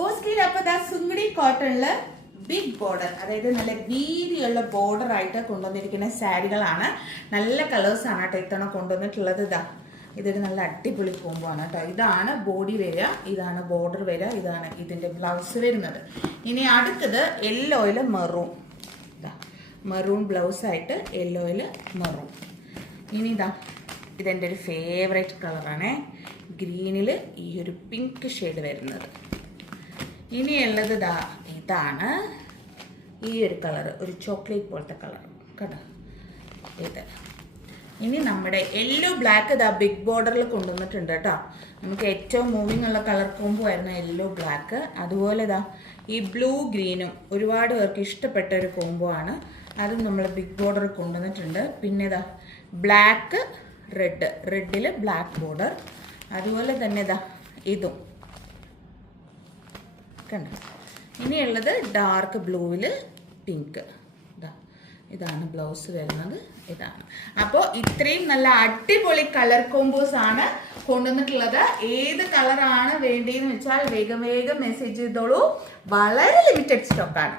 ഓസ്കിയിൽ അപ്പോൾ സുങ്ങടി കോട്ടണിൽ big border, അതായത് നല്ല വീതിയുള്ള ബോർഡർ ആയിട്ട് കൊണ്ടുവന്നിരിക്കുന്ന സാരികളാണ്. നല്ല കളേഴ്സ് ആണ് കേട്ടോ ഇത്തവണ കൊണ്ടുവന്നിട്ടുള്ളത്. ഇതൊരു നല്ല അടിപൊളി കോംബോ ആണ് കേട്ടോ. ഇതാണ് ബോഡി വരിക, ഇതാണ് ബോർഡർ വരിക, ഇതാണ് ഇതിൻ്റെ ബ്ലൗസ് വരുന്നത്. ഇനി അടുത്തത് യെല്ലോയിൽ മെറൂൺ, മെറൂൺ ബ്ലൗസായിട്ട് യെല്ലോയിൽ മെറൂൺ. ഇനി ഇതെൻ്റെ ഒരു ഫേവറേറ്റ് കളറാണേ, ഗ്രീനിൽ ഈ ഒരു പിങ്ക് ഷെയ്ഡ് വരുന്നത്. ഇനിയുള്ളത് ഇതാണ്, ഈ ഒരു കളർ, ഒരു ചോക്ലേറ്റ് പോലത്തെ കളർ കേട്ടോ ഇത്. ഇനി നമ്മുടെ യെല്ലോ ബ്ലാക്ക് ബിഗ് ബോർഡറിൽ കൊണ്ടുവന്നിട്ടുണ്ട് കേട്ടോ. നമുക്ക് ഏറ്റവും മൂവിങ് ഉള്ള കളർ കോംബോ ആയിരുന്നു യെല്ലോ ബ്ലാക്ക്. അതുപോലെ ഈ ബ്ലൂ ഗ്രീനും ഒരുപാട് പേർക്ക് ഇഷ്ടപ്പെട്ട ഒരു കോംബോ ആണ്, അതും നമ്മൾ ബിഗ് ബോർഡർ കൊണ്ടുവന്നിട്ടുണ്ട്. പിന്നെ ബ്ലാക്ക് റെഡിൽ ബ്ലാക്ക് ബോർഡർ. അതുപോലെ തന്നെ ഇതും കണ്ടോ. ഇനിയുള്ളത് ഡാർക്ക് ബ്ലൂവിൽ പിങ്ക്. ഇതാണ് ബ്ലൗസ് വരുന്നത്, ഇതാണ്. അപ്പോൾ ഇത്രയും നല്ല അടിപൊളി കളർ കോംബോസ് ആണ് കൊണ്ടുവന്നിട്ടുള്ളത്. ഏത് കളറാണ് വേണ്ടതെന്ന് വെച്ചാൽ വേഗം മെസ്സേജ് ചെയ്തോളൂ. വളരെ ലിമിറ്റഡ് സ്റ്റോക്കാണ്.